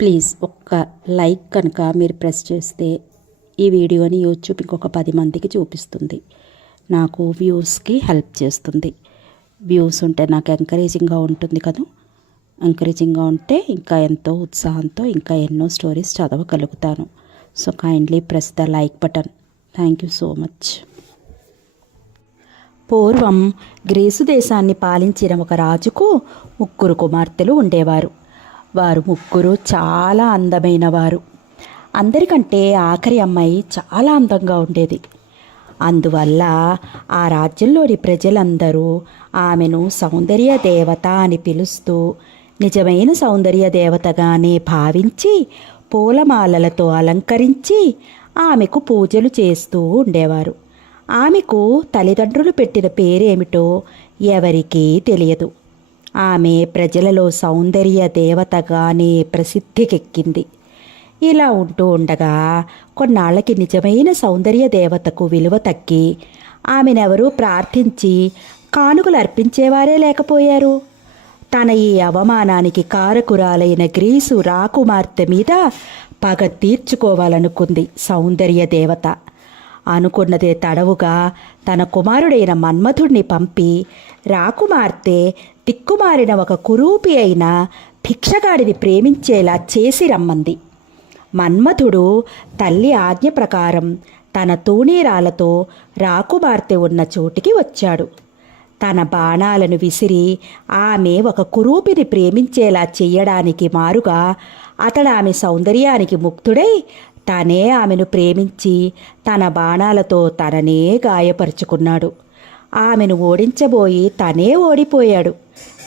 Please ఒక్క like కనుక మీరు ప్రెస్ చేస్తే ఈ వీడియోని యూట్యూబ్ ఇంకొక 10 మందికి చూపిస్తుంది. నాకు వ్యూస్కి హెల్ప్ చేస్తుంది. వ్యూస్ ఉంటే నాకు ఎంకరేజింగ్గా ఉంటుంది కదా. ఎంకరేజింగ్గా ఉంటే ఇంకా ఎంతో ఉత్సాహంతో ఇంకా ఎన్నో స్టోరీస్ చదవగలుగుతాను. So kindly press the like button. Thank you so much. పూర్వం గ్రీసు దేశాన్ని పాలించిన ఒక రాజుకు 3 కుమార్తెలు ఉండేవారు. వారు 3 చాలా అందమైన వారు. అందరికంటే ఆఖరి అమ్మాయి చాలా అందంగా ఉండేది. అందువల్ల ఆ రాజ్యంలోని ప్రజలందరూ ఆమెను సౌందర్య దేవత అని పిలుస్తూ నిజమైన సౌందర్య దేవతగానే భావించి పూలమాలలతో అలంకరించి ఆమెకు పూజలు చేస్తూ ఉండేవారు. ఆమెకు తల్లిదండ్రులు పెట్టిన పేరేమిటో ఎవరికీ తెలియదు. ఆమె ప్రజలలో సౌందర్య దేవతగానే ప్రసిద్ధికెక్కింది. ఇలా ఉంటూ ఉండగా కొన్నాళ్ళకి నిజమైన సౌందర్య దేవతకు విలువ తగ్గి ఆమెనెవరూ ప్రార్థించి కానుకలు అర్పించేవారే లేకపోయారు. తన ఈ అవమానానికి కారకురాలైన గ్రీసు రాకుమార్తె మీద పగ తీర్చుకోవాలనుకుంది సౌందర్య దేవత. అనుకున్నదే తడవుగా తన కుమారుడైన మన్మథుడిని పంపి రాకుమార్తె తిక్కుమారిన ఒక కురూపి అయిన భిక్షగాడిని ప్రేమించేలా చేసి రమ్మంది. మన్మథుడు తల్లి ఆజ్ఞ ప్రకారం తన తూణీరాలతో రాకుమార్తె ఉన్న చోటికి వచ్చాడు. తన బాణాలను విసిరి ఆమె ఒక కురూపిని ప్రేమించేలా చెయ్యడానికి మారుగా అతడు ఆమె సౌందర్యానికి ముగ్ధుడై తనే ఆమెను ప్రేమించి తన బాణాలతో తననే గాయపరుచుకున్నాడు. ఆమెను ఓడించబోయి తనే ఓడిపోయాడు.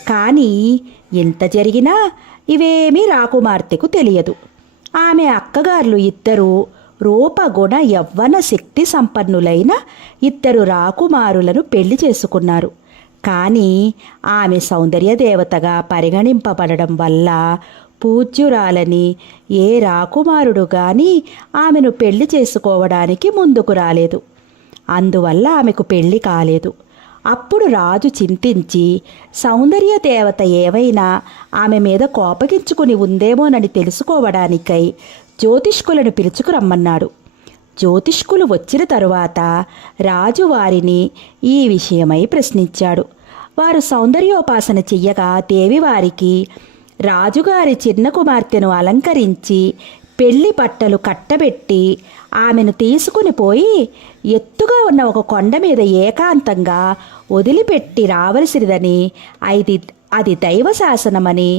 కానీ ఇంత జరిగినా ఇవేమీ రాకుమార్తెకు తెలియదు. ఆమె అక్కగారులు 2 రూపగుణ యవ్వన శక్తి సంపన్నులైన 2 రాకుమారులను పెళ్లి చేసుకున్నారు. కానీ ఆమె సౌందర్య దేవతగా పరిగణింపబడడం వల్ల పూజ్యురాలని ఏ రాకుమారుడు గాని ఆమెను పెళ్లి చేసుకోవడానికి ముందుకు రాలేదు. అందువల్ల ఆమెకు పెళ్లి కాలేదు. అప్పుడు రాజు చింతించి సౌందర్య దేవత ఏవైనా ఆమె మీద కోపగించుకుని ఉందేమోనని తెలుసుకోవడానికై జ్యోతిష్కులను పిలుచుకురమ్మన్నాడు. జ్యోతిష్కులు వచ్చిన తరువాత రాజు వారిని ఈ విషయమై ప్రశ్నించాడు. వారు సౌందర్యోపాసన చెయ్యగా దేవివారికి రాజుగారి చిన్న కుమార్తెను అలంకరించి పెళ్లి బట్టలు కట్టబెట్టి ఆమెను తీసుకుని పోయి ఎత్తుగా ఉన్న ఒక కొండ మీద ఏకాంతంగా వదిలిపెట్టి రావలసినదని అది దైవశాసనమని,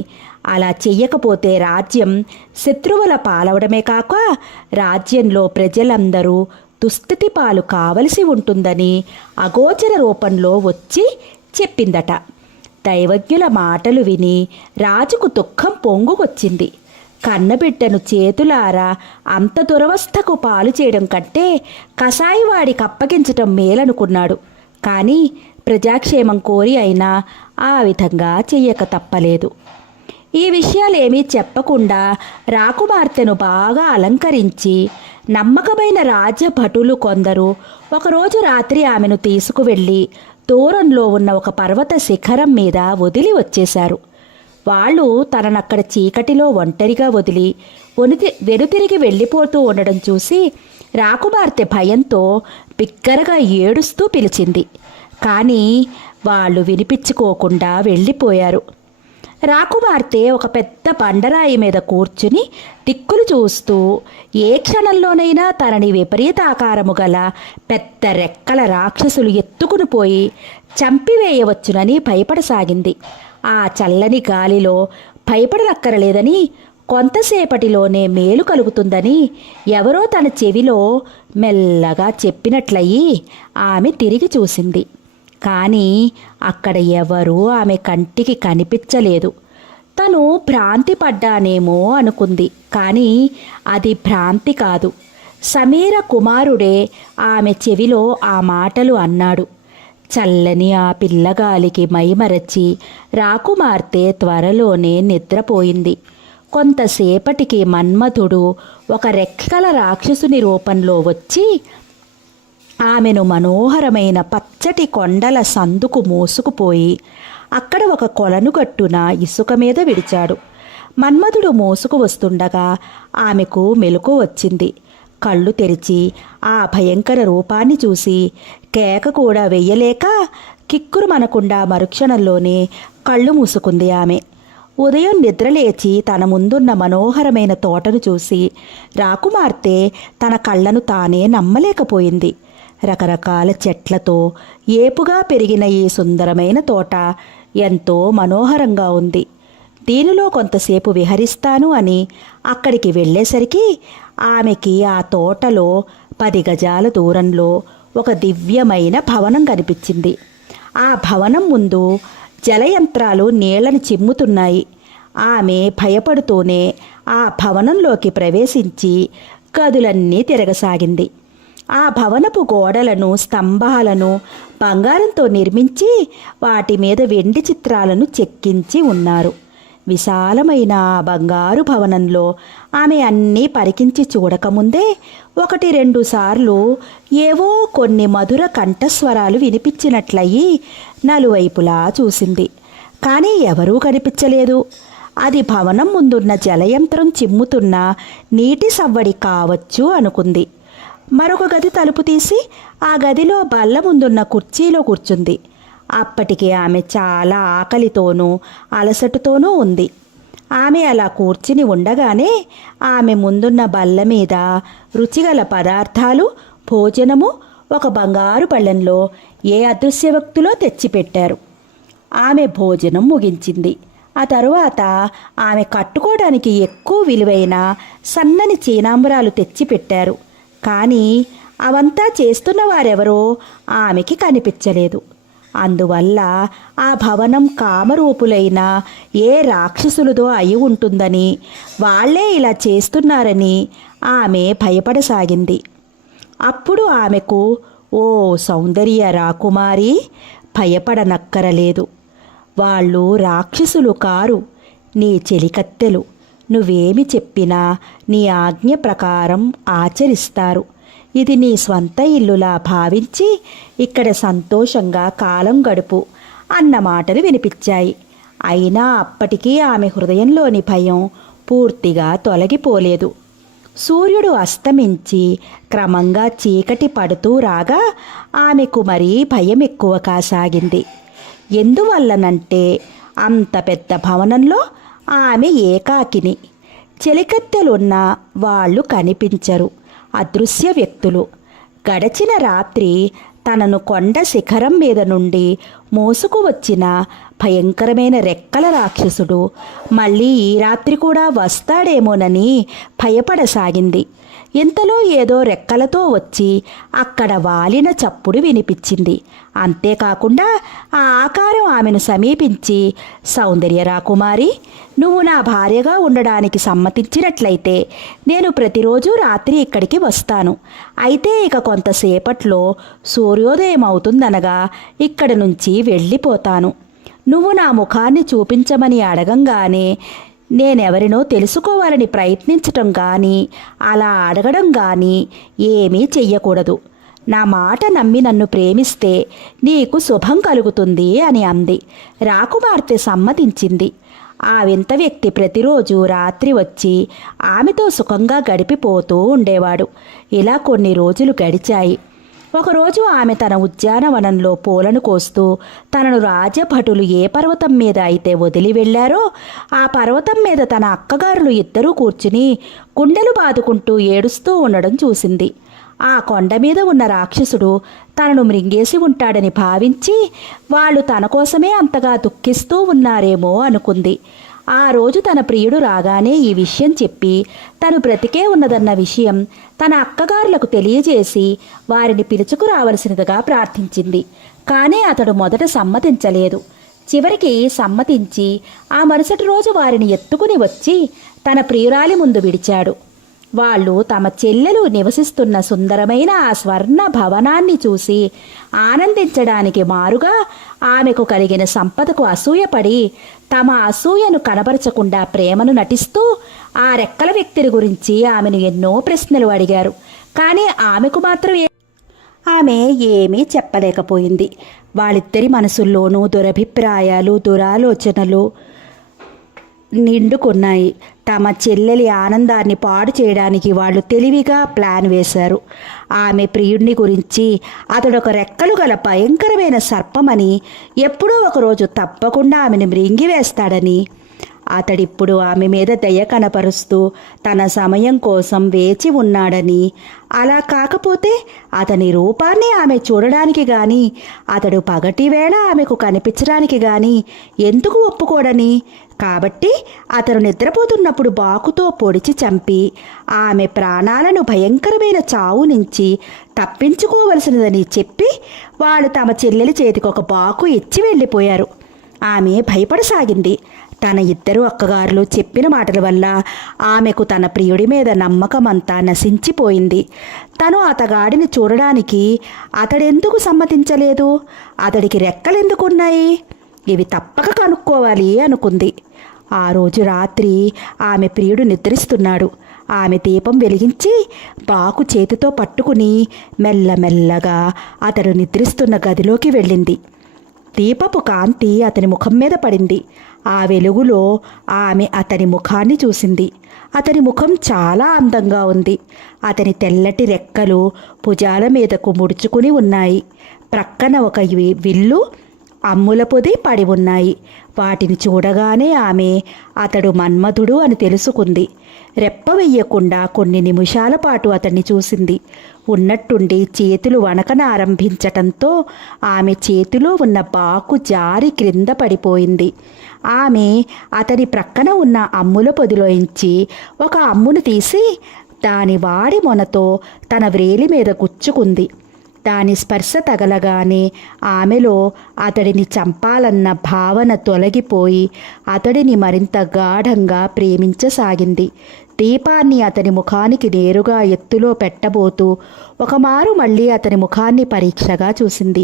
అలా చెయ్యకపోతే రాజ్యం శత్రువుల పాలవడమే కాక రాజ్యంలో ప్రజలందరూ దుస్థితి పాలు కావలసి ఉంటుందని అగోచర రూపంలో వచ్చి చెప్పిందట. దైవజ్ఞుల మాటలు విని రాజుకు దుఃఖం పొంగుకొచ్చింది. కన్నబిడ్డను చేతులారా అంత దురవస్థకు పాలు చేయడం కంటే కసాయివాడికి అప్పగించటం మేలనుకున్నాడు. కానీ ప్రజాక్షేమం కోరి అయినా ఆ విధంగా చెయ్యక తప్పలేదు. ఈ విషయాలేమీ చెప్పకుండా రాకుమార్తెను బాగా అలంకరించి నమ్మకమైన రాజ్యభటులు కొందరు ఒకరోజు రాత్రి ఆమెను తీసుకువెళ్ళి దూరంలో ఉన్న ఒక పర్వత శిఖరం మీద వదిలి వచ్చేశారు. వాళ్ళు తననక్కడ చీకటిలో ఒంటరిగా వదిలి వెనుతిరిగి వెళ్ళిపోతూ ఉండడం చూసి రాకుమార్తె భయంతో బిగ్గరగా ఏడుస్తూ పిలిచింది. కానీ వాళ్ళు వినిపించుకోకుండా వెళ్ళిపోయారు. రాకుమార్తె ఒక పెద్ద బండరాయి మీద కూర్చుని దిక్కులు చూస్తూ ఏ క్షణంలోనైనా తనని విపరీతాకారము గల పెద్ద రెక్కల రాక్షసులు ఎత్తుకుని పోయి చంపివేయవచ్చునని భయపడసాగింది. ఆ చల్లని గాలిలో భయపడనక్కరలేదని, కొంతసేపటిలోనే మేలు కలుగుతుందని ఎవరో తన చెవిలో మెల్లగా చెప్పినట్లయి ఆమె తిరిగి చూసింది. కానీ అక్కడ ఎవరూ ఆమె కంటికి కనిపించలేదు. తను భ్రాంతి పడ్డానేమో అనుకుంది. కానీ అది భ్రాంతి కాదు. సమీర కుమారుడే ఆమె చెవిలో ఆ మాటలు అన్నాడు. చల్లని ఆ పిల్లగాలికి మైమరచి రాకుమార్తె త్వరలోనే నిద్రపోయింది. కొంతసేపటికి మన్మథుడు ఒక రెక్కల రాక్షసుని రూపంలో వచ్చి ఆమెను మనోహరమైన పచ్చటి కొండల సందుకు మోసుకుపోయి అక్కడ ఒక కొలను గట్టున ఇసుక మీద విడిచాడు. మన్మధుడు మోసుకు వస్తుండగా ఆమెకు మెలకు వచ్చింది. కళ్ళు తెరిచి ఆ భయంకర రూపాన్ని చూసి కేక కూడా వెయ్యలేక కిక్కురుమనకుండా మరుక్షణంలోనే కళ్ళు మూసుకుంది ఆమె. ఉదయం నిద్రలేచి తన ముందున్న మనోహరమైన తోటను చూసి రాకుమార్తె తన కళ్ళను తానే నమ్మలేకపోయింది. రకరకాల చెట్లతో ఏపుగా పెరిగిన ఈ సుందరమైన తోట ఎంతో మనోహరంగా ఉంది. దీనిలో కొంతసేపు విహరిస్తాను అని అక్కడికి వెళ్ళేసరికి ఆమెకి ఆ తోటలో 10 గజాల దూరంలో ఒక దివ్యమైన భవనం కనిపించింది. ఆ భవనం ముందు జలయంత్రాలు నీళ్లను చిమ్ముతున్నాయి. ఆమె భయపడుతూనే ఆ భవనంలోకి ప్రవేశించి గదులన్నీ తిరగసాగింది. ఆ భవనపు గోడలను, స్తంభాలను బంగారంతో నిర్మించి వాటి మీద వెండి చిత్రాలను చెక్కించి ఉన్నారు. విశాలమైన ఆ బంగారు భవనంలో ఆమె అన్నీ పరికించి చూడకముందే 1-2 సార్లు ఏవో కొన్ని మధుర కంఠస్వరాలు వినిపించినట్లయి నలువైపులా చూసింది. కానీ ఎవరూ కనిపించలేదు. అది భవనం ముందున్న జలయంత్రం చిమ్ముతున్న నీటి సవ్వడి కావచ్చు అనుకుంది. మరొక గది తలుపు తీసి ఆ గదిలో బల్ల ముందున్న కుర్చీలో కూర్చుంది. అప్పటికి ఆమె చాలా ఆకలితోనూ అలసటతోనూ ఉంది. ఆమె అలా కూర్చుని ఉండగానే ఆమె ముందున్న బల్ల మీద రుచిగల పదార్థాలు, భోజనము ఒక బంగారు పళ్ళెంలో ఏ అదృశ్య వ్యక్తులో తెచ్చిపెట్టారు. ఆమె భోజనం ముగించింది. ఆ తరువాత ఆమె కట్టుకోవడానికి ఎక్కువ విలువైన సన్నని చీనాంబరాలు తెచ్చిపెట్టారు. కానీ అవంతా చేస్తున్న వారెవరో ఆమెకి కనిపించలేదు. అందువల్ల ఆ భవనం కామరూపులైన ఏ రాక్షసులదో అయి ఉంటుందని, వాళ్లే ఇలా చేస్తున్నారని ఆమె భయపడసాగింది. అప్పుడు ఆమెకు, ఓ సౌందర్య రాకుమారి, భయపడనక్కరలేదు. వాళ్ళు రాక్షసులు కారు, నీ చెలికత్తెలు. నువ్వేమి చెప్పినా నీ ఆజ్ఞ ప్రకారం ఆచరిస్తారు. ఇది నీ స్వంత ఇల్లులా భావించి ఇక్కడ సంతోషంగా కాలం గడుపు అన్న మాటలు వినిపించాయి. అయినా అప్పటికీ ఆమె హృదయంలోని భయం పూర్తిగా తొలగిపోలేదు. సూర్యుడు అస్తమించి క్రమంగా చీకటి పడుతూ రాగా ఆమెకు మరీ భయం ఎక్కువ కాసాగింది. ఎందువల్లనంటే అంత పెద్ద భవనంలో ఆమె ఏకాకిని. చెలికత్తెలున్న వాళ్ళు కనిపించరు, అదృశ్య వ్యక్తులు. గడచిన రాత్రి తనను కొండ శిఖరం మీద నుండి మోసుకు వచ్చిన భయంకరమైన రెక్కల రాక్షసుడు మళ్ళీ ఈ రాత్రి కూడా వస్తాడేమోనని భయపడసాగింది. ఇంతలో ఏదో రెక్కలతో వచ్చి అక్కడ వాలిన చప్పుడు వినిపించింది. అంతేకాకుండా ఆ ఆకారం ఆమెను సమీపించి, సౌందర్య రాకుమారి, నువ్వు నా భార్యగా ఉండడానికి సమ్మతించినట్లయితే నేను ప్రతిరోజు రాత్రి ఇక్కడికి వస్తాను. అయితే ఇక కొంతసేపట్లో సూర్యోదయం అవుతుందనగా ఇక్కడి నుంచి వెళ్ళిపోతాను. నువ్వు నా ముఖాన్ని చూపించమని అడగంగానే నేనెవరినో తెలుసుకోవాలని ప్రయత్నించటం కానీ అలా అడగడం కానీ ఏమీ చెయ్యకూడదు. నా మాట నమ్మి నన్ను ప్రేమిస్తే నీకు శుభం కలుగుతుంది అని అంది. రాకుమార్తె సమ్మతించింది. ఆ వింత వ్యక్తి ప్రతిరోజు రాత్రి వచ్చి ఆమెతో సుఖంగా గడిపిపోతూ ఉండేవాడు. ఇలా కొన్ని రోజులు గడిచాయి. ఒకరోజు ఆమె తన ఉద్యానవనంలో పూలను కోస్తూ తనను రాజభటులు ఏ పర్వతం మీద అయితే వదిలి వెళ్లారో ఆ పర్వతం మీద తన అక్కగారులు ఇద్దరూ కూర్చుని గుండెలు బాదుకుంటూ ఏడుస్తూ ఉండడం చూసింది. ఆ కొండ మీద ఉన్న రాక్షసుడు తనను మృంగేసి ఉంటాడని భావించి వాళ్ళు తన కోసమే అంతగా దుఃఖిస్తూ ఉన్నారేమో అనుకుంది. ఆ రోజు తన ప్రియుడు రాగానే ఈ విషయం చెప్పి తను బ్రతికే ఉన్నదన్న విషయం తన అక్కగారులకు తెలియజేసి వారిని పిలుచుకురావలసినదిగా ప్రార్థించింది. కానీ అతడు మొదట సమ్మతించలేదు. చివరికి సమ్మతించి ఆ మరుసటి రోజు వారిని ఎత్తుకుని వచ్చి తన ప్రియురాలి ముందు విడిచాడు. వాళ్ళు తమ చెల్లెలు నివసిస్తున్న సుందరమైన ఆ స్వర్ణ భవనాన్ని చూసి ఆనందించడానికి మారుగా ఆమెకు కలిగిన సంపదకు అసూయపడి తమ అసూయను కనబరచకుండా ప్రేమను నటిస్తూ ఆ రెక్కల వ్యక్తిని గురించి ఆమెను ఎన్నో ప్రశ్నలు అడిగారు. కానీ ఆమెకు మాత్రం ఆమె ఏమీ చెప్పలేకపోయింది. వాళ్ళిద్దరి మనసుల్లోనూ దురభిప్రాయాలు, దురాలోచనలు నిండుకున్నాయి. తమ చెల్లెలి ఆనందాన్ని పాడు చేయడానికి వాళ్ళు తెలివిగా ప్లాన్ వేశారు. ఆమె ప్రియుడిని గురించి అతడొక రెక్కలు గల భయంకరమైన సర్పమని, ఎప్పుడో ఒకరోజు తప్పకుండా ఆమెను మృంగివేస్తాడని, అతడిప్పుడు ఆమె మీద దయ కనపరుస్తూ తన సమయం కోసం వేచి ఉన్నాడని, అలా కాకపోతే అతని రూపాన్ని ఆమె చూడడానికి గాని, అతడు పగటి వేళ ఆమెకు కనిపించడానికి గాని ఎందుకు ఒప్పుకోడని, కాబట్టి అతను నిద్రపోతున్నప్పుడు బాకుతో పొడిచి చంపి ఆమె ప్రాణాలను భయంకరమైన చావు నుంచి తప్పించుకోవలసినదని చెప్పి వాళ్ళు తమ చెల్లెలి చేతికి ఒక బాకు ఇచ్చి వెళ్ళిపోయారు. ఆమె భయపడసాగింది. తన ఇద్దరు అక్కగారులు చెప్పిన మాటల వల్ల ఆమెకు తన ప్రియుడి మీద నమ్మకమంతా నశించిపోయింది. తను అతగాడిని చూడడానికి అతడెందుకు సమ్మతించలేదు? అతడికి రెక్కలెందుకున్నాయి? ఇవి తప్పక కనుక్కోవాలి అనుకుంది. ఆ రోజు రాత్రి ఆమె ప్రియుడు నిద్రిస్తున్నాడు. ఆమె దీపం వెలిగించి బాకు చేతితో పట్టుకుని మెల్లమెల్లగా అతడు నిద్రిస్తున్న గదిలోకి వెళ్ళింది. దీపపు కాంతి అతని ముఖం మీద పడింది. ఆ వెలుగులో ఆమె అతని ముఖాన్ని చూసింది. అతని ముఖం చాలా అందంగా ఉంది. అతని తెల్లటి రెక్కలు భుజాల మీదకు ముడుచుకుని ఉన్నాయి. ప్రక్కన ఒక విల్లు, అమ్ముల పొది పడి ఉన్నాయి. వాటిని చూడగానే ఆమె అతడు మన్మధుడు అని తెలుసుకుంది. రెప్ప వెయ్యకుండా కొన్ని నిమిషాల పాటు అతన్ని చూసింది. ఉన్నట్టుండి చేతులు వణకనారంభించటంతో ఆమె చేతిలో ఉన్న బాకు జారి క్రింద పడిపోయింది. ఆమె అతని ప్రక్కన ఉన్న అమ్ముల పొదిలోంచి ఒక అమ్మును తీసి దాని వాడి మొనతో తన వ్రేలి మీద గుచ్చుకుంది. దాని స్పర్శ తగలగానే ఆమెలో అతడిని చంపాలన్న భావన తొలగిపోయి అతడిని మరింత గాఢంగా ప్రేమించసాగింది. దీపాన్ని అతని ముఖానికి నేరుగా ఎత్తులో పెట్టబోతూ ఒకమారు మళ్ళీ అతని ముఖాన్ని పరీక్షగా చూసింది.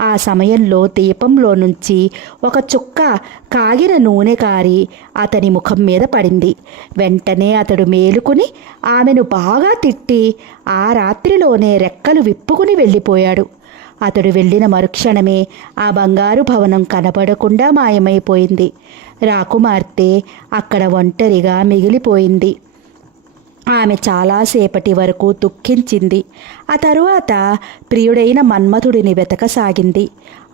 ఆ సమయంలో దీపంలో నుంచి ఒక చుక్క కాగిన నూనె కారి అతని ముఖం మీద పడింది. వెంటనే అతడు మేలుకుని ఆమెను బాగా తిట్టి ఆ రాత్రిలోనే రెక్కలు విప్పుకుని వెళ్ళిపోయాడు. అతడు వెళ్ళిన మరుక్షణమే ఆ బంగారు భవనం కనపడకుండా మాయమైపోయింది. రాకుమార్తె అక్కడ ఒంటరిగా మిగిలిపోయింది. ఆమె చాలాసేపటి వరకు దుఃఖించింది. ఆ తరువాత ప్రియుడైన మన్మథుడిని వెతకసాగింది.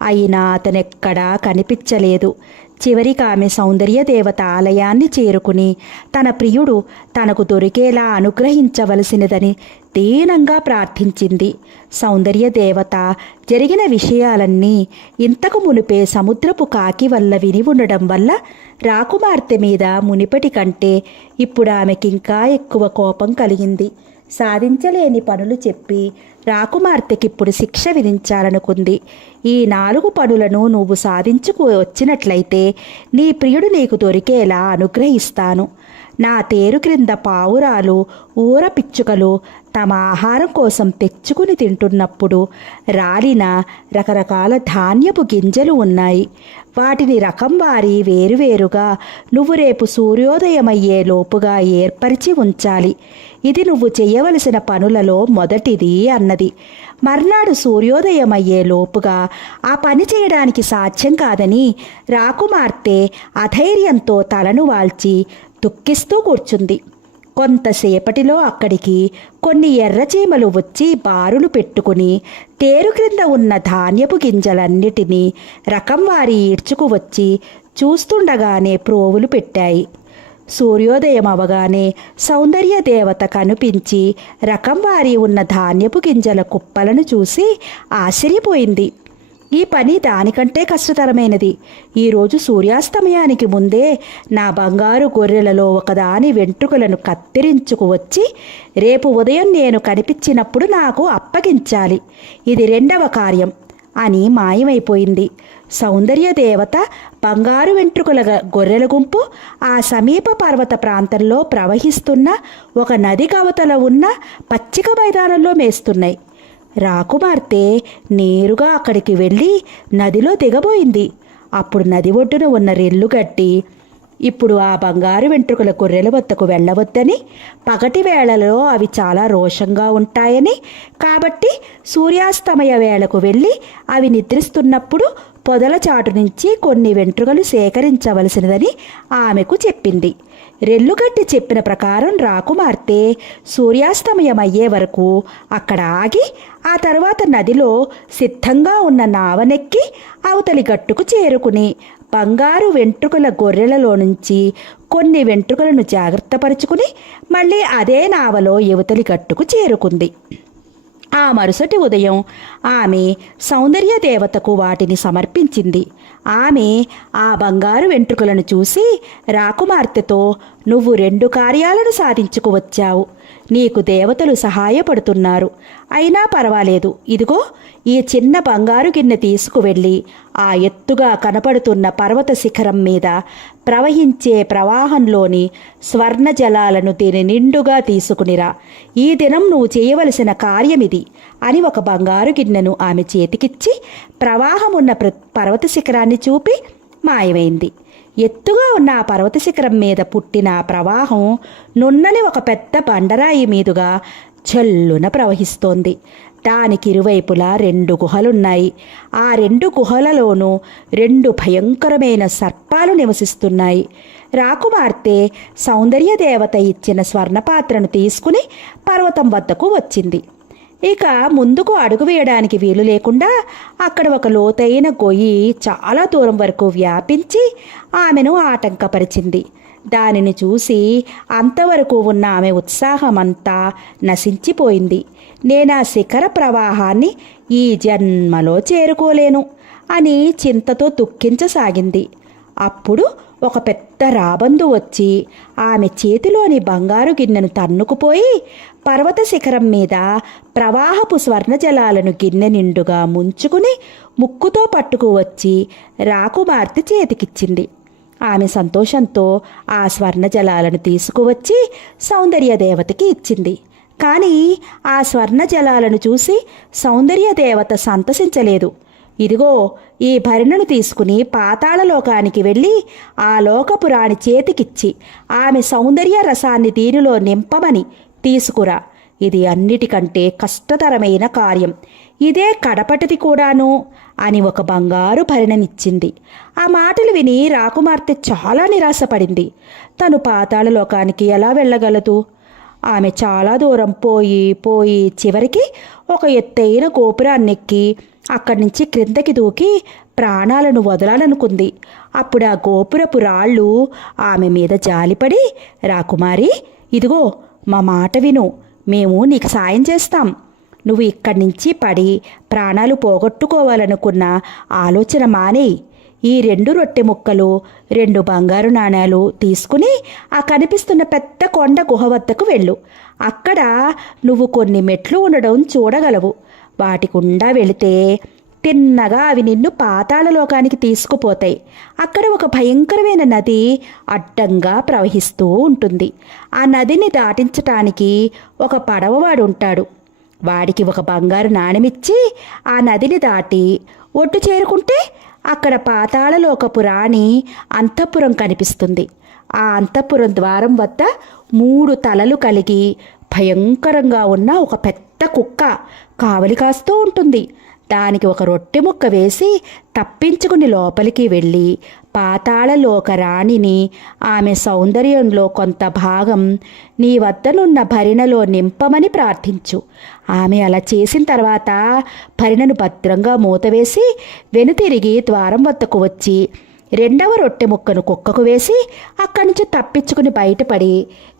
అయినా అతనెక్కడా కనిపించలేదు. చివరికి ఆమె సౌందర్య దేవత ఆలయాన్ని చేరుకుని తన ప్రియుడు తనకు దొరికేలా అనుగ్రహించవలసినదని దీనంగా ప్రార్థించింది. సౌందర్య దేవత జరిగిన విషయాలన్నీ ఇంతకు మునిపే సముద్రపు కాకి వల్ల విని ఉండడం వల్ల రాకుమార్తె మీద మునిపటి కంటే ఇప్పుడు ఆమెకింకా ఎక్కువ కోపం కలిగింది. సాధించలేని పనులు చెప్పి రాకుమార్తెకిప్పుడు శిక్ష విధించాలనుకుంది. ఈ 4 పనులను నువ్వు సాధించుకు వచ్చినట్లయితే నీ ప్రియుడు నీకు దొరికేలా అనుగ్రహిస్తాను. నా తేరు క్రింద పావురాలు, ఊర పిచ్చుకలు తమ ఆహారం కోసం తెచ్చుకుని తింటున్నప్పుడు రాలిన రకరకాల ధాన్యపు గింజలు ఉన్నాయి. వాటిని రకం వారి వేరువేరుగా నువ్వు రేపు సూర్యోదయమయ్యే లోపుగా ఏర్పరిచి ఉంచాలి. ఇది నువ్వు చేయవలసిన పనులలో మొదటిది అన్నది. మర్నాడు సూర్యోదయమయ్యే లోపుగా ఆ పని చేయడానికి సాధ్యం కాదని రాకుమార్తె అధైర్యంతో తలను వాల్చి దుఃఖిస్తూ కూర్చుంది. కొంతసేపటిలో అక్కడికి కొన్ని ఎర్రచీమలు వచ్చి బారులు పెట్టుకుని తేరు క్రింద ఉన్న ధాన్యపు గింజలన్నిటినీ రకం వారి ఈడ్చుకు వచ్చి చూస్తుండగానే ప్రోవులు పెట్టాయి. సూర్యోదయం అవగానే సౌందర్య దేవత కనిపించి రకం వారి ఉన్న ధాన్యపు గింజల కుప్పలను చూసి ఆశ్చర్యపోయింది. ఈ పని దానికంటే కష్టతరమైనది. ఈరోజు సూర్యాస్తమయానికి ముందే నా బంగారు గొర్రెలలో ఒకదాని వెంట్రుకలను కత్తిరించుకు వచ్చి రేపు ఉదయం నేను కనిపించినప్పుడు నాకు అప్పగించాలి. ఇది 2వ కార్యం అని మాయమైపోయింది. సౌందర్య దేవత బంగారు వెంట్రుకల గొర్రెల గుంపు ఆ సమీప పర్వత ప్రాంతంలో ప్రవహిస్తున్న ఒక నది కవతల ఉన్న పచ్చిక మైదానంలో మేస్తున్నాయి. రాకుమార్తె నేరుగా అక్కడికి వెళ్ళి నదిలో దిగబోయింది. అప్పుడు నది ఒడ్డున ఉన్న రెల్లు గట్టి ఇప్పుడు ఆ బంగారు వెంట్రుకల గొర్రెల వద్దకు వెళ్ళవద్దని, పగటి వేళలో అవి చాలా రోషంగా ఉంటాయని, కాబట్టి సూర్యాస్తమయ వేళకు వెళ్ళి అవి నిద్రిస్తున్నప్పుడు పొదల చాటు నుంచి కొన్ని వెంట్రుకలు సేకరించవలసినదని ఆమెకు చెప్పింది. రెల్లుగట్టి చెప్పిన ప్రకారం రాకుమార్తె సూర్యాస్తమయం అయ్యే వరకు అక్కడ ఆగి ఆ తర్వాత నదిలో సిద్ధంగా ఉన్న నావనెక్కి అవతలి గట్టుకు చేరుకుని బంగారు వెంట్రుకల గొర్రెలలో నుంచి కొన్ని వెంట్రుకలను జాగ్రత్తపరుచుకుని మళ్ళీ అదే నావలో యువతలి గట్టుకు చేరుకుంది. ఆ మరుసటి ఉదయం ఆమె సౌందర్య దేవతకు వాటిని సమర్పించింది. ఆమె ఆ బంగారు వెంట్రుకలను చూసి రాకుమార్తెతో, నువ్వు 2 కార్యాలను సాధించుకువచ్చావు. నీకు దేవతలు సహాయపడుతున్నారు. అయినా పర్వాలేదు. ఇదిగో ఈ చిన్న బంగారు గిన్నె తీసుకువెళ్ళి ఆ ఎత్తుగా కనపడుతున్న పర్వత శిఖరం మీద ప్రవహించే ప్రవాహంలోని స్వర్ణ జలాలను దీని నిండుగా తీసుకునిరా. ఈ దినం నువ్వు చేయవలసిన కార్యమిది అని ఒక బంగారు గిన్నెను ఆమె చేతికిచ్చి ప్రవాహమున్న పర్వత శిఖరాన్ని చూపి మాయమైంది. ఎత్తుగా ఉన్న ఆ పర్వత శిఖరం మీద పుట్టిన ఆ ప్రవాహం నున్నని ఒక పెద్ద బండరాయి మీదుగా చల్లున ప్రవహిస్తోంది. దానికి ఇరువైపులా 2 గుహలున్నాయి. ఆ 2 గుహలలోనూ 2 భయంకరమైన సర్పాలు నివసిస్తున్నాయి. రాకుమార్తె సౌందర్య దేవత ఇచ్చిన స్వర్ణపాత్రను తీసుకుని పర్వతం వద్దకు వచ్చింది. ఇక ముందుకు అడుగు వేయడానికి వీలు లేకుండా అక్కడ ఒక లోతైన గొయ్యి చాలా దూరం వరకు వ్యాపించి ఆమెను ఆటంకపరిచింది. దానిని చూసి అంతవరకు ఉన్న ఆమె ఉత్సాహమంతా నశించిపోయింది. నేను ఆ శిఖర ప్రవాహాన్ని ఈ జన్మలో చేరుకోలేను అని చింతతో దుఃఖించసాగింది. అప్పుడు ఒక పెద్ద రాబందు వచ్చి ఆమె చేతిలోని బంగారు గిన్నెను తన్నుకుపోయి పర్వత శిఖరం మీద ప్రవాహపు స్వర్ణజలాలను గిన్నె నిండుగా ముంచుకుని ముక్కుతో పట్టుకు వచ్చి రాకుమార్తె చేతికిచ్చింది. ఆమె సంతోషంతో ఆ స్వర్ణజలాలను తీసుకువచ్చి సౌందర్య దేవతకి ఇచ్చింది. కానీ ఆ స్వర్ణజలాలను చూసి సౌందర్య దేవత సంతసించలేదు. ఇదిగో ఈ భరిణను తీసుకుని పాతాళలోకానికి వెళ్ళి ఆ లోకపురాణి చేతికిచ్చి ఆమె సౌందర్య రసాన్ని దీనిలో నింపమని తీసుకురా. ఇది అన్నిటికంటే కష్టతరమైన కార్యం. ఇదే కడపటిది కూడాను అని ఒక బంగారు భరిణనిచ్చింది. ఆ మాటలు విని రాకుమార్తె చాలా నిరాశపడింది. తను పాతాళలోకానికి ఎలా వెళ్ళగలదు? ఆమె చాలా దూరం పోయి చివరికి ఒక ఎత్తైన గోపురాన్నెక్కి అక్కడి నుంచి క్రిందకి దూకి ప్రాణాలను వదలాలనుకుంది. అప్పుడు ఆ గోపురపు రాళ్ళు ఆమె మీద జాలిపడి, రాకుమారి, ఇదిగో మా మాట విను, మేము నీకు సాయం చేస్తాం. నువ్వు ఇక్కడి నుంచి పడి ప్రాణాలు పోగొట్టుకోవాలనుకున్న ఆలోచన మానేయి. ఈ 2 రొట్టె ముక్కలు 2 బంగారు నాణేలు తీసుకుని ఆ కనిపిస్తున్న పెద్ద కొండ గుహ వద్దకు వెళ్ళు. అక్కడ నువ్వు కొన్ని మెట్లు ఉండడం చూడగలవు. వాటి గుండా వెళితే తిన్నగా అవి నిన్ను పాతాళలోకానికి తీసుకుపోతాయి. అక్కడ ఒక భయంకరమైన నది అడ్డంగా ప్రవహిస్తూ ఉంటుంది. ఆ నదిని దాటించటానికి ఒక పడవవాడు ఉంటాడు. వాడికి ఒక బంగారు నాణెమిచ్చి ఆ నదిని దాటి ఒడ్డు చేరుకుంటే అక్కడ పాతాళలోకపు రాణి అంతఃపురం కనిపిస్తుంది. ఆ అంతఃపురం ద్వారం వద్ద 3 తలలు కలిగి భయంకరంగా ఉన్న ఒక పెద్ద కుక్క కావలి కాస్తూ ఉంటుంది. దానికి ఒక రొట్టె ముక్క వేసి తప్పించుకుని లోపలికి వెళ్ళి పాతాళలోక రాణిని ఆమె సౌందర్యంలో కొంత భాగం నీ వద్దనున్న భరిణలో నింపమని ప్రార్థించు. ఆమె అలా చేసిన తర్వాత భరిణను భద్రంగా మూతవేసి వెనుతిరిగి ద్వారం వద్దకు వచ్చి 2వ రొట్టె ముక్కను కుక్కకు వేసి అక్కడి నుంచి తప్పించుకుని బయటపడి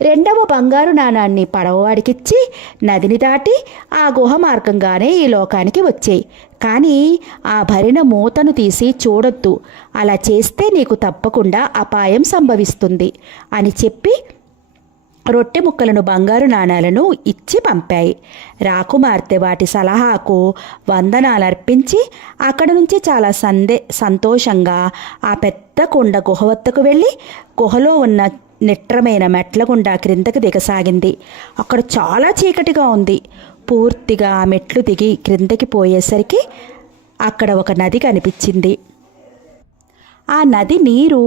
2వ బంగారు నాణాన్ని పడవవాడికిచ్చి నదిని దాటి ఆ గుహ మార్గంగానే ఈ లోకానికి వచ్చేయి. కానీ ఆ భరిణ మూతను తీసి చూడొద్దు. అలా చేస్తే నీకు తప్పకుండా అపాయం సంభవిస్తుంది అని చెప్పి రొట్టె ముక్కలను బంగారు నాణాలను ఇచ్చి పంపాయి. రాకుమార్తె వాటి సలహాకు వందనాలర్పించి అక్కడ నుంచి చాలా సంతోషంగా ఆ పెద్ద కొండ గుహ వద్దకు వెళ్ళి గుహలో ఉన్న నిట్రమైన మెట్ల గుండా క్రిందకు దిగసాగింది. అక్కడ చాలా చీకటిగా ఉంది. పూర్తిగా ఆ మెట్లు దిగి క్రిందకి పోయేసరికి అక్కడ ఒక నది కనిపించింది. ఆ నది నీరు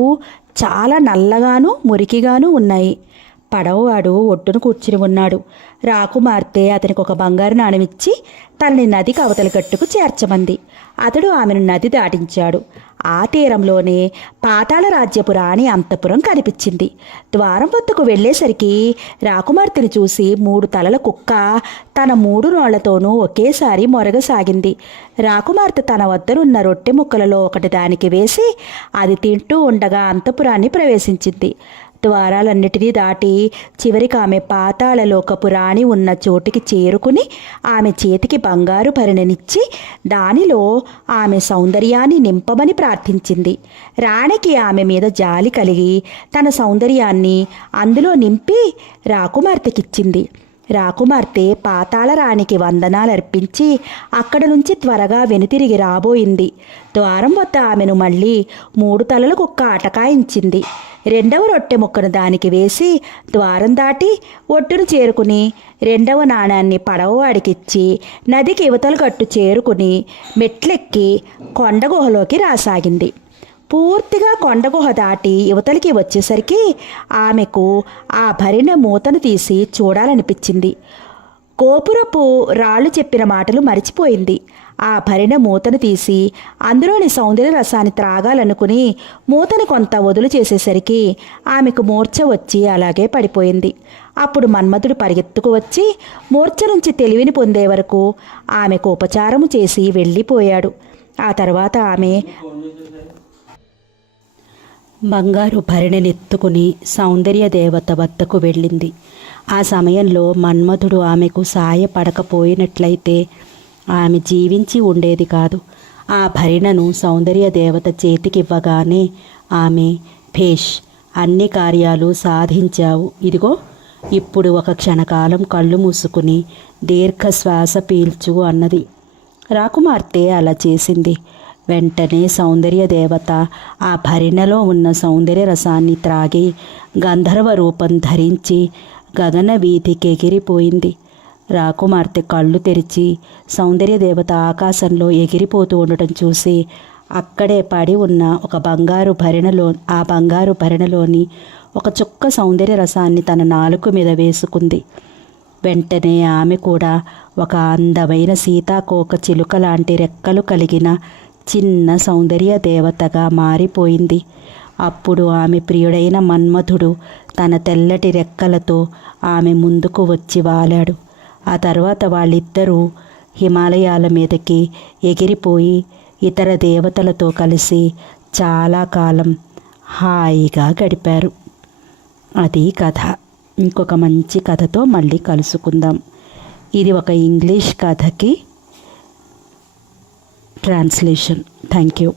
చాలా నల్లగాను మురికిగాను ఉన్నాయి. పడవవాడు ఒడ్డున కూర్చుని ఉన్నాడు. రాకుమార్తె అతనికి ఒక బంగారు నాణెమిచ్చి తనని నదికి అవతల గట్టుకు చేర్చమంది. అతడు ఆమెను నది దాటించాడు. ఆ తీరంలోనే పాతాళ రాజ్యపు రాణి అంతఃపురం కనిపించింది. ద్వారం వద్దకు వెళ్ళేసరికి రాకుమార్తెను చూసి 3 తలల కుక్క తన 3 నోళ్లతోనూ ఒకేసారి మొరగసాగింది. రాకుమార్తె తన వద్దనున్న రొట్టె ముక్కలలో ఒకటి దానికి వేసి అది తింటూ ఉండగా అంతఃపురాన్ని ప్రవేశించింది. ద్వారాలన్నిటినీ దాటి చివరికి ఆమె పాతాళలోకపు రాణి ఉన్న చోటికి చేరుకుని ఆమె చేతికి బంగారు భరిణెనిచ్చి దానిలో ఆమె సౌందర్యాన్ని నింపమని ప్రార్థించింది. రాణికి ఆమె మీద జాలి కలిగి తన సౌందర్యాన్ని అందులో నింపి రాకుమార్తెకిచ్చింది. రాకుమార్తె పాతాళ రాణికి వందనాలర్పించి అక్కడ నుంచి త్వరగా వెనుతిరిగి రాబోయింది. ద్వారం వద్ద ఆమెను మళ్ళీ 3 తలల కుక్క అటకాయించింది. 2వ రొట్టె ముక్కను దానికి వేసి ద్వారం దాటి ఒడ్డును చేరుకుని 2వ నాణాన్ని పడవవాడికిచ్చి నదికి ఇవతల గట్టు చేరుకుని మెట్లెక్కి కొండగుహలోకి రాసాగింది. పూర్తిగా కొండగుహ దాటి యువతలికి వచ్చేసరికి ఆమెకు ఆ భరిణె మూతను తీసి చూడాలనిపించింది. గోపురపు రాళ్ళు చెప్పిన మాటలు మరిచిపోయింది. ఆ భరిణె మూతను తీసి అందులోని సౌందర్య రసాన్ని త్రాగాలనుకుని మూతని కొంత వదులు చేసేసరికి ఆమెకు మూర్ఛ వచ్చి అలాగే పడిపోయింది. అప్పుడు మన్మథుడు పరిగెత్తుకు వచ్చి మూర్ఛ నుంచి తెలివిని పొందే వరకు ఆమెకు ఉపచారము చేసి వెళ్ళిపోయాడు. ఆ తర్వాత ఆమె బంగారు భరిణెనెత్తుకుని సౌందర్య దేవత వద్దకు వెళ్ళింది. ఆ సమయంలో మన్మథుడు ఆమెకు సాయపడకపోయినట్లయితే ఆమె జీవించి ఉండేది కాదు. ఆ భరిణను సౌందర్య దేవత చేతికివ్వగానే ఆమె, భేష్, అన్ని కార్యాలు సాధించావు. ఇదిగో ఇప్పుడు ఒక క్షణకాలం కళ్ళు మూసుకుని దీర్ఘశ్వాస పీల్చు అన్నది. రాకుమార్తె అలా చేసింది. వెంటనే సౌందర్య దేవత ఆ భరిణలో ఉన్న సౌందర్య రసాన్ని త్రాగి గంధర్వ రూపం ధరించి గగన వీధికి ఎగిరిపోయింది. రాకుమార్తె కళ్ళు తెరిచి సౌందర్య దేవత ఆకాశంలో ఎగిరిపోతూ ఉండటం చూసి అక్కడే పడి ఉన్న ఆ బంగారు భరిణలోని ఒక చుక్క సౌందర్య రసాన్ని తన నాలుక మీద వేసుకుంది. వెంటనే ఆమె కూడా ఒక అందమైన సీతాకోక చిలుక లాంటి రెక్కలు కలిగిన చిన్న సౌందర్య దేవతగా మారిపోయింది. అప్పుడు ఆమె ప్రియుడైన మన్మథుడు తన తెల్లటి రెక్కలతో ఆమె ముందుకు వచ్చి వాలాడు. ఆ తర్వాత వాళ్ళిద్దరూ హిమాలయాల మీదకి ఎగిరిపోయి ఇతర దేవతలతో కలిసి చాలా కాలం హాయిగా గడిపారు. అది కథ. ఇంకొక మంచి కథతో మళ్ళీ కలుసుకుందాం. ఇది ఒక ఇంగ్లీష్ కథకి ట్రాన్స్లేషన్. Thank you.